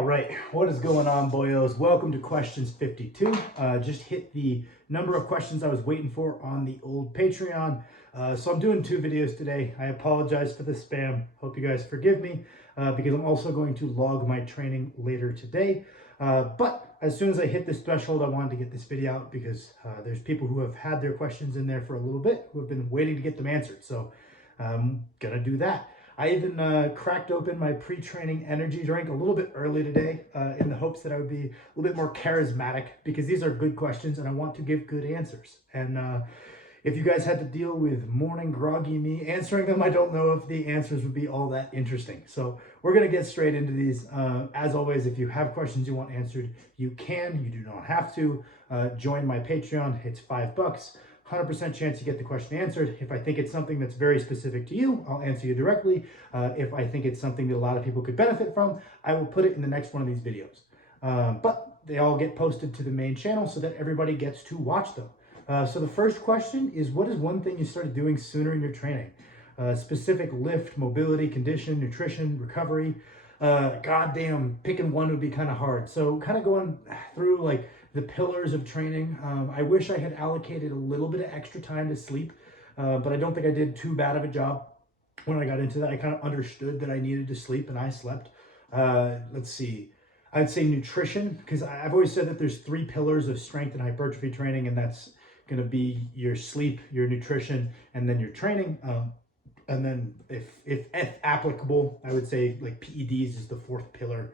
All right, what is going on, boyos? Welcome to questions 52. Just hit the number of questions I was waiting for on the old Patreon. So I'm doing two videos today. I apologize for the spam. Hope you guys forgive me because I'm also going to log my training later today. But as soon as I hit this threshold, I wanted to get this video out because there's people who have had their questions in there for a little bit who have been waiting to get them answered. So I'm gonna do that. I even cracked open my pre-training energy drink a little bit early today in the hopes that I would be a little bit more charismatic because these are good questions and I want to give good answers. And if you guys had to deal with morning groggy me answering them, I don't know if the answers would be all that interesting. So we're going to get straight into these. As always, if you have questions you want answered, you can. You do not have to. Join my Patreon. It's $5. 100% chance you get the question answered. If I think it's something that's very specific to you, I'll answer you directly. If I think it's something that a lot of people could benefit from, I will put it in the next one of these videos. But they all get posted to the main channel so that everybody gets to watch them. So the first question is, what is one thing you started doing sooner in your training? Specific lift, mobility, condition, nutrition, recovery. Goddamn, picking one would be kind of hard. So kind of going through like the pillars of training. I wish I had allocated a little bit of extra time to sleep, but I don't think I did too bad of a job when I got into that. I kind of understood that I needed to sleep and I slept. Let's see. I'd say nutrition, because I've always said that there's three pillars of strength and hypertrophy training, and that's going to be your sleep, your nutrition, and then your training. And then if applicable, I would say like PEDs is the fourth pillar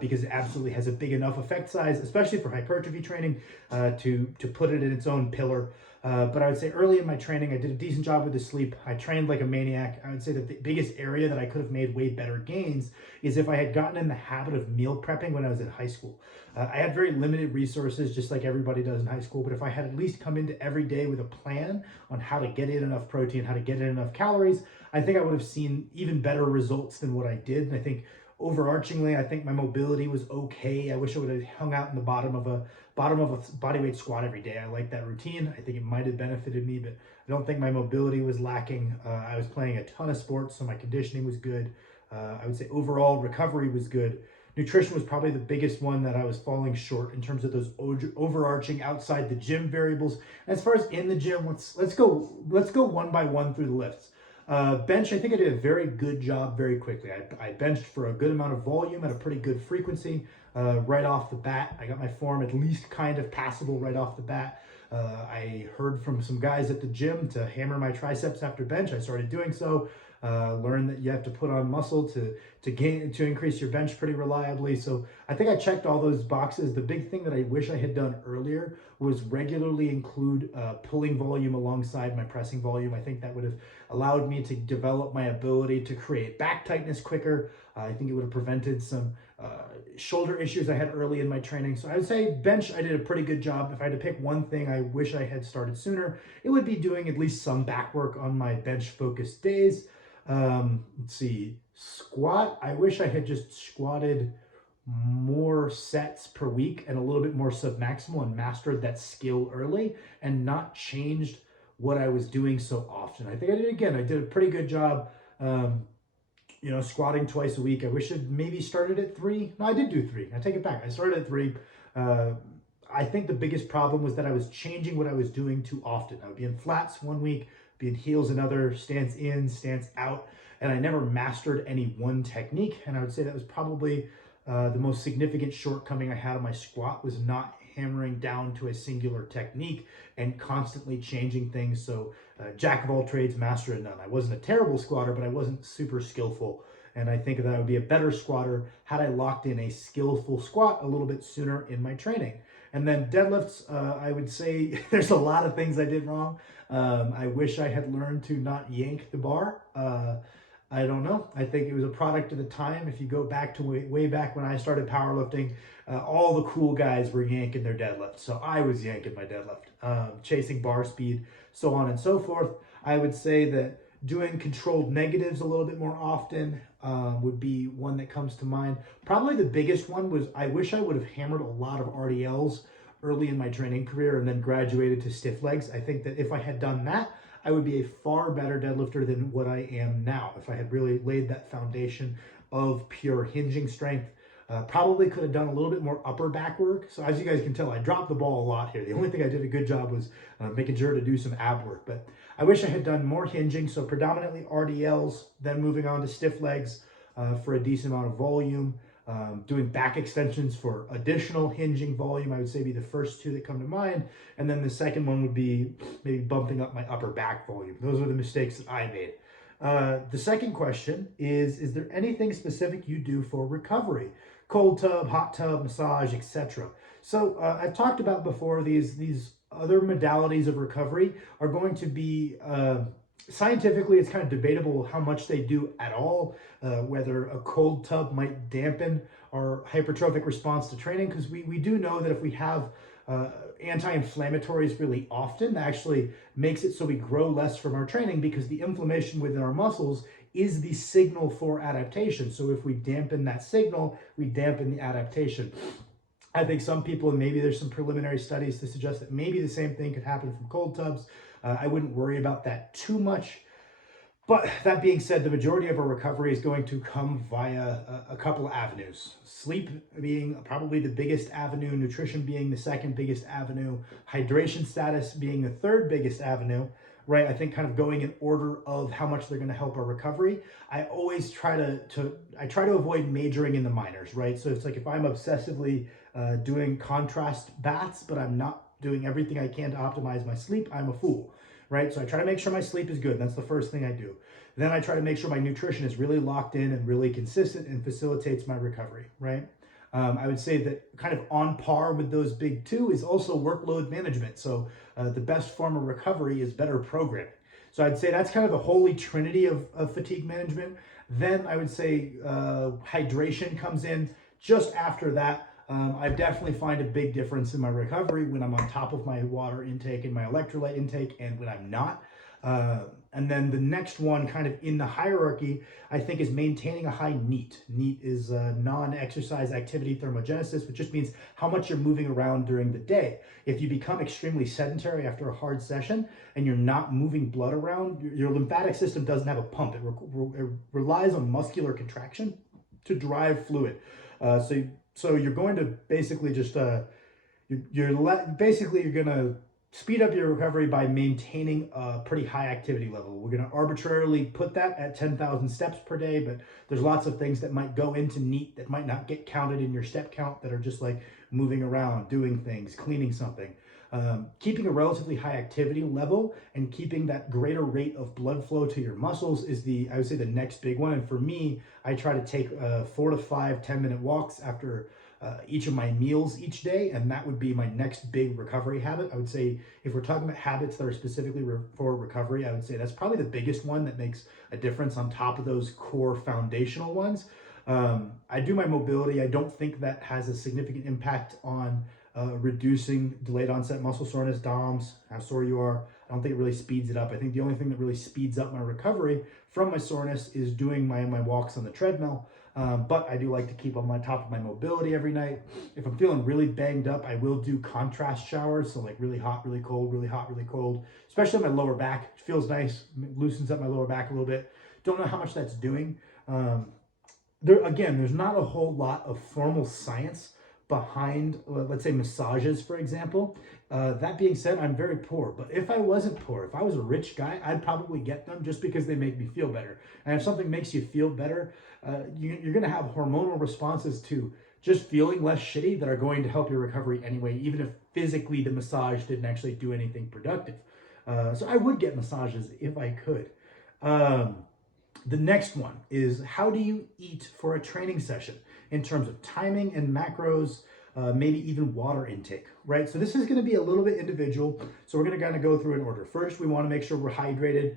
because it absolutely has a big enough effect size, especially for hypertrophy training, to put it in its own pillar. But I would say early in my training, I did a decent job with the sleep. I trained like a maniac. I would say that the biggest area that I could have made way better gains is if I had gotten in the habit of meal prepping when I was in high school. I had very limited resources, just like everybody does in high school. But if I had at least come into every day with a plan on how to get in enough protein, how to get in enough calories, I think I would have seen even better results than what I did. And I think overarchingly, I think my mobility was okay. I wish I would have hung out in the bottom of a bodyweight squat every day. I like that routine. I think it might have benefited me, but I don't think my mobility was lacking. I was playing a ton of sports, so my conditioning was good. I would say overall recovery was good. Nutrition was probably the biggest one that I was falling short in terms of those overarching outside the gym variables. As far as in the gym, let's go one by one through the lifts. Bench, I think I did a very good job very quickly. I benched for a good amount of volume at a pretty good frequency right off the bat. I got my form at least kind of passable right off the bat. I heard from some guys at the gym to hammer my triceps after bench. I started doing so. Learned that you have to put on muscle to increase your bench pretty reliably. So I think I checked all those boxes. The big thing that I wish I had done earlier was regularly include pulling volume alongside my pressing volume. I think that would have allowed me to develop my ability to create back tightness quicker. I think it would have prevented some shoulder issues I had early in my training. So I would say bench, I did a pretty good job. If I had to pick one thing I wish I had started sooner, it would be doing at least some back work on my bench focused days. Let's see, squat. I wish I had just squatted more sets per week and a little bit more submaximal and mastered that skill early and not changed what I was doing so often. I think I did a pretty good job, squatting twice a week. I wish I'd maybe started at 3. No, I did do 3. I take it back. I started at 3. I think the biggest problem was that I was changing what I was doing too often. I would be in flats one week, be in heels another, stance in, stance out, and I never mastered any one technique. And I would say that was probably the most significant shortcoming I had on my squat, was not hammering down to a singular technique and constantly changing things. So jack of all trades, master of none. I wasn't a terrible squatter, but I wasn't super skillful. And I think that I would be a better squatter had I locked in a skillful squat a little bit sooner in my training. And then deadlifts, I would say there's a lot of things I did wrong. I wish I had learned to not yank the bar. I don't know. I think it was a product of the time. If you go back to way back when I started powerlifting, all the cool guys were yanking their deadlift. So I was yanking my deadlift, chasing bar speed, so on and so forth. I would say that doing controlled negatives a little bit more often would be one that comes to mind. Probably the biggest one was I wish I would have hammered a lot of RDLs early in my training career and then graduated to stiff legs. I think that if I had done that, I would be a far better deadlifter than what I am now. If I had really laid that foundation of pure hinging strength, Probably could have done a little bit more upper back work. So as you guys can tell, I dropped the ball a lot here. The only thing I did a good job was making sure to do some ab work. But I wish I had done more hinging. So predominantly RDLs, then moving on to stiff legs for a decent amount of volume. Doing back extensions for additional hinging volume, I would say be the first two that come to mind. And then the second one would be maybe bumping up my upper back volume. Those are the mistakes that I made. The second question is there anything specific you do for recovery? Cold tub, hot tub, massage, etc. So I've talked about before, these other modalities of recovery are going to be scientifically, it's kind of debatable how much they do at all, whether a cold tub might dampen our hypertrophic response to training, because we do know that if we have anti-inflammatories really often, that actually makes it so we grow less from our training, because the inflammation within our muscles is the signal for adaptation. So if we dampen that signal, we dampen the adaptation. I think some people, and maybe there's some preliminary studies to suggest that maybe the same thing could happen from cold tubs. I wouldn't worry about that too much. But that being said, the majority of our recovery is going to come via a couple of avenues. Sleep being probably the biggest avenue, nutrition being the second biggest avenue, hydration status being the third biggest avenue, right? I think kind of going in order of how much they're going to help our recovery. I always try to avoid majoring in the minors, right? So it's like if I'm obsessively doing contrast baths, but I'm not doing everything I can to optimize my sleep, I'm a fool, right? So I try to make sure my sleep is good. That's the first thing I do. Then I try to make sure my nutrition is really locked in and really consistent and facilitates my recovery, right? I would say that kind of on par with those big two is also workload management. So the best form of recovery is better programming. So I'd say that's kind of the holy trinity of fatigue management. Then I would say hydration comes in just after that. I definitely find a big difference in my recovery when I'm on top of my water intake and my electrolyte intake and when I'm not. And then the next one kind of in the hierarchy, I think, is maintaining a high NEAT. NEAT is non-exercise activity thermogenesis, which just means how much you're moving around during the day. If you become extremely sedentary after a hard session and you're not moving blood around, your lymphatic system doesn't have a pump. It relies on muscular contraction to drive fluid. So you're going to basically just, you're going to speed up your recovery by maintaining a pretty high activity level. We're going to arbitrarily put that at 10,000 steps per day, but there's lots of things that might go into NEAT that might not get counted in your step count, that are just like moving around, doing things, cleaning something. Keeping a relatively high activity level and keeping that greater rate of blood flow to your muscles is I would say the next big one. And for me, I try to take 4 to 5 10-minute walks after each of my meals each day, and that would be my next big recovery habit. I would say if we're talking about habits that are specifically for recovery, I would say that's probably the biggest one that makes a difference on top of those core foundational ones. I do my mobility. I don't think that has a significant impact on reducing delayed onset muscle soreness, DOMS, how sore you are. I don't think it really speeds it up. I think the only thing that really speeds up my recovery from my soreness is doing my walks on the treadmill. But I do like to keep on my top of my mobility every night. If I'm feeling really banged up, I will do contrast showers. So like really hot, really cold, really hot, really cold, especially on my lower back. It feels nice, loosens up my lower back a little bit. Don't know how much that's doing. There's not a whole lot of formal science behind, let's say, massages, for example. That being said, I'm very poor, but if I wasn't poor, if I was a rich guy, I'd probably get them just because they make me feel better. And if something makes you feel better, you're going to have hormonal responses to just feeling less shitty that are going to help your recovery anyway, even if physically the massage didn't actually do anything productive. So I would get massages if I could. The next one is, how do you eat for a training session in terms of timing and macros, maybe even water intake, right? So this is going to be a little bit individual. So we're going to kind of go through in order. First, we want to make sure we're hydrated.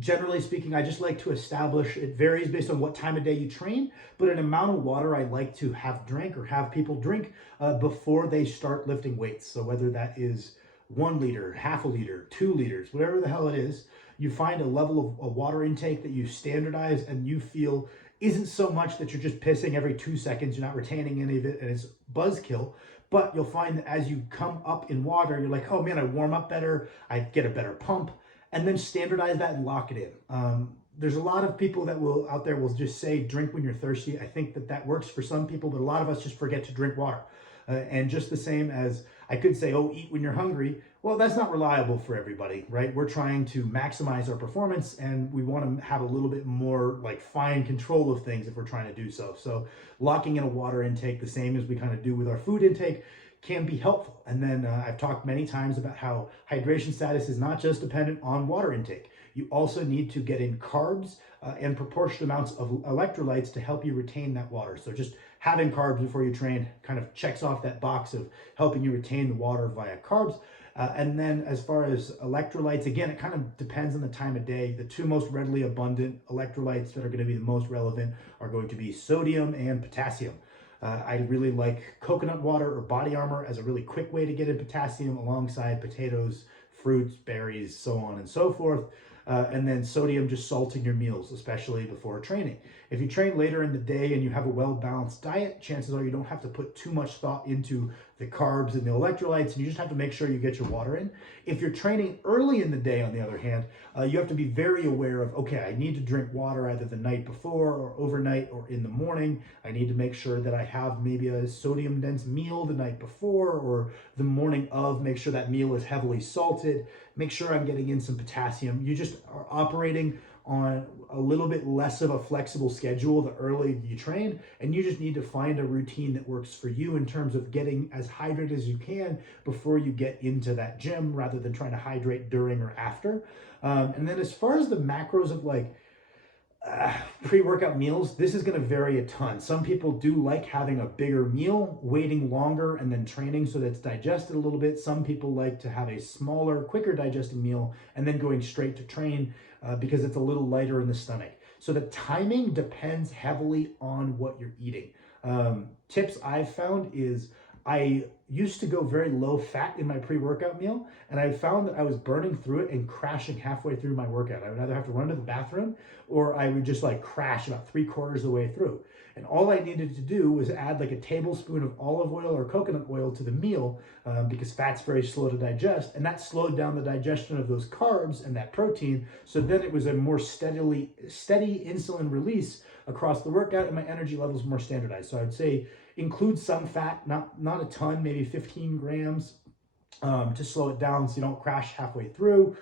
Generally speaking, I just like to establish, it varies based on what time of day you train, but an amount of water I like to have drank or have people drink before they start lifting weights. So whether that is 1 liter, half a liter, 2 liters, whatever the hell it is, you find a level of water intake that you standardize and you feel isn't so much that you're just pissing every 2 seconds, you're not retaining any of it, and it's buzzkill. But you'll find that as you come up in water, you're like, oh man, I warm up better, I get a better pump, and then standardize that and lock it in. there's a lot of people that will out there will just say drink when you're thirsty. I think that that works for some people, but a lot of us just forget to drink water. And just the same as I could say, oh, eat when you're hungry. Well, that's not reliable for everybody, right? We're trying to maximize our performance, and we want to have a little bit more like fine control of things if we're trying to do so. So locking in a water intake, the same as we kind of do with our food intake, can be helpful. And then I've talked many times about how hydration status is not just dependent on water intake. You also need to get in carbs and proportionate amounts of electrolytes to help you retain that water. So just having carbs before you train kind of checks off that box of helping you retain the water via carbs. And then as far as electrolytes, again, it kind of depends on the time of day. The two most readily abundant electrolytes that are going to be the most relevant are going to be sodium and potassium. I really like coconut water or Body Armor as a really quick way to get in potassium alongside potatoes, fruits, berries, so on and so forth. And then sodium, just salting your meals, especially before training. If you train later in the day and you have a well-balanced diet, chances are you don't have to put too much thought into the carbs and the electrolytes, and you just have to make sure you get your water in. If you're training early in the day, on the other hand, you have to be very aware of, okay, I need to drink water either the night before or overnight or in the morning. I need to make sure that I have maybe a sodium-dense meal the night before or the morning of, make sure that meal is heavily salted, make sure I'm getting in some potassium. You just are operating on a little bit less of a flexible schedule the earlier you train, and you just need to find a routine that works for you in terms of getting as hydrated as you can before you get into that gym, rather than trying to hydrate during or after. And then as far as the macros of like pre-workout meals, this is going to vary a ton. Some people do like having a bigger meal, waiting longer, and then training so that it's digested a little bit. Some people like to have a smaller, quicker digesting meal and then going straight to train because it's a little lighter in the stomach. So the timing depends heavily on what you're eating. Tips I've found is I used to go very low fat in my pre-workout meal, and I found that I was burning through it and crashing halfway through my workout. I would either have to run to the bathroom or I would just like crash about 3/4 of the way through. And all I needed to do was add like a tablespoon of olive oil or coconut oil to the meal because fat's very slow to digest, and that slowed down the digestion of those carbs and that protein. So then it was a more steady insulin release across the workout, and my energy levels more standardized. So I would say include some fat, not a ton, maybe 15 grams to slow it down so you don't crash halfway through.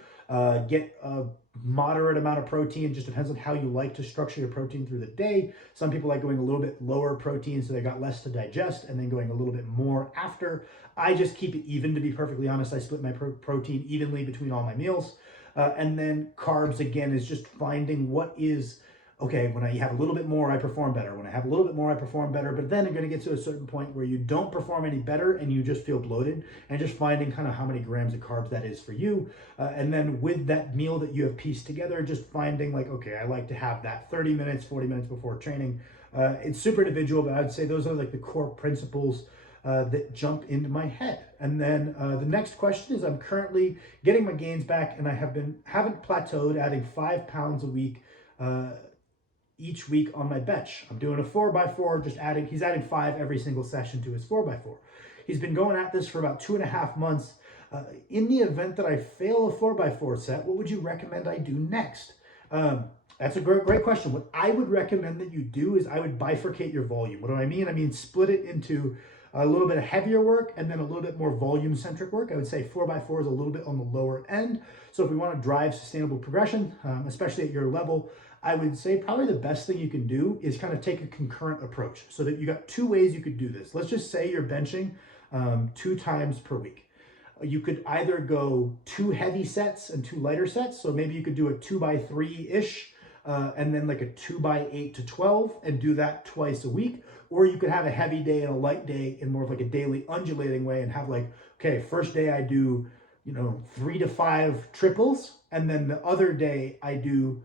Get a moderate amount of protein, just depends on how you like to structure your protein through the day. Some people like going a little bit lower protein so they got less to digest, and then going a little bit more after. I just keep it even, to be perfectly honest. I split my protein evenly between all my meals. And then carbs, again, is just finding what is, okay, when I have a little bit more, I perform better. When I have a little bit more, I perform better. But then you're going to get to a certain point where you don't perform any better and you just feel bloated, and just finding kind of how many grams of carbs that is for you. And then with that meal that you have pieced together, just finding like, okay, I like to have that 30 minutes, 40 minutes before training. It's super individual, but I'd say those are like the core principles that jump into my head. And then the next question is, I'm currently getting my gains back, and I haven't plateaued, adding 5 pounds a week each week on my bench. I'm doing a 4x4, he's adding 5 every single session to his 4x4. He's been going at this for about 2.5 months. In the event that I fail a 4x4 set, what would you recommend I do next? That's a great question. What I would recommend that you do is I would bifurcate your volume. What do I mean? I mean, split it into a little bit of heavier work and then a little bit more volume centric work. I would say 4x4 is a little bit on the lower end. So if we want to drive sustainable progression, especially at your level, I would say probably the best thing you can do is kind of take a concurrent approach, so that you got 2 ways you could do this. Let's just say you're benching 2 times per week. You could either go 2 heavy sets and 2 lighter sets. So maybe you could do a 2x3-ish and then like a 2x8 to 12 and do that twice a week. Or you could have a heavy day and a light day in more of like a daily undulating way, and have like, okay, first day I do, 3 to 5 triples. And then the other day I do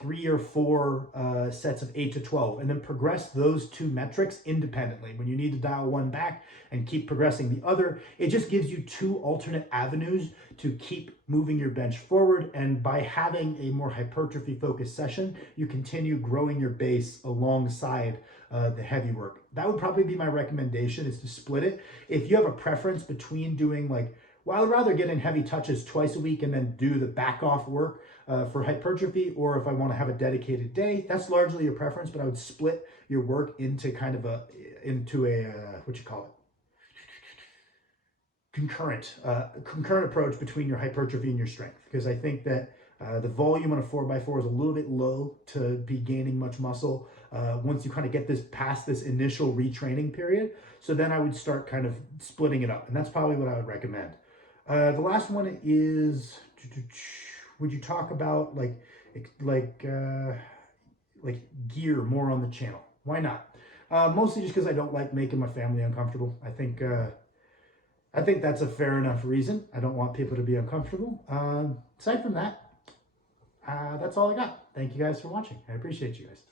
3 or 4 sets of 8 to 12, and then progress those 2 metrics independently. When you need to dial one back and keep progressing the other, it just gives you 2 alternate avenues to keep moving your bench forward. And by having a more hypertrophy focused session, you continue growing your base alongside the heavy work. That would probably be my recommendation, is to split it. If you have a preference between doing like, well, I'd rather get in heavy touches twice a week and then do the back off work for hypertrophy, or if I want to have a dedicated day. That's largely your preference, but I would split your work into kind of a what you call it, concurrent approach between your hypertrophy and your strength, because I think that the volume on a 4x4 is a little bit low to be gaining much muscle once you kind of get this past this initial retraining period. So then I would start kind of splitting it up, and that's probably what I would recommend. The last one is, would you talk about like gear more on the channel? Why not? Mostly just because I don't like making my family uncomfortable. I think that's a fair enough reason. I don't want people to be uncomfortable. Aside from that, that's all I got. Thank you guys for watching. I appreciate you guys.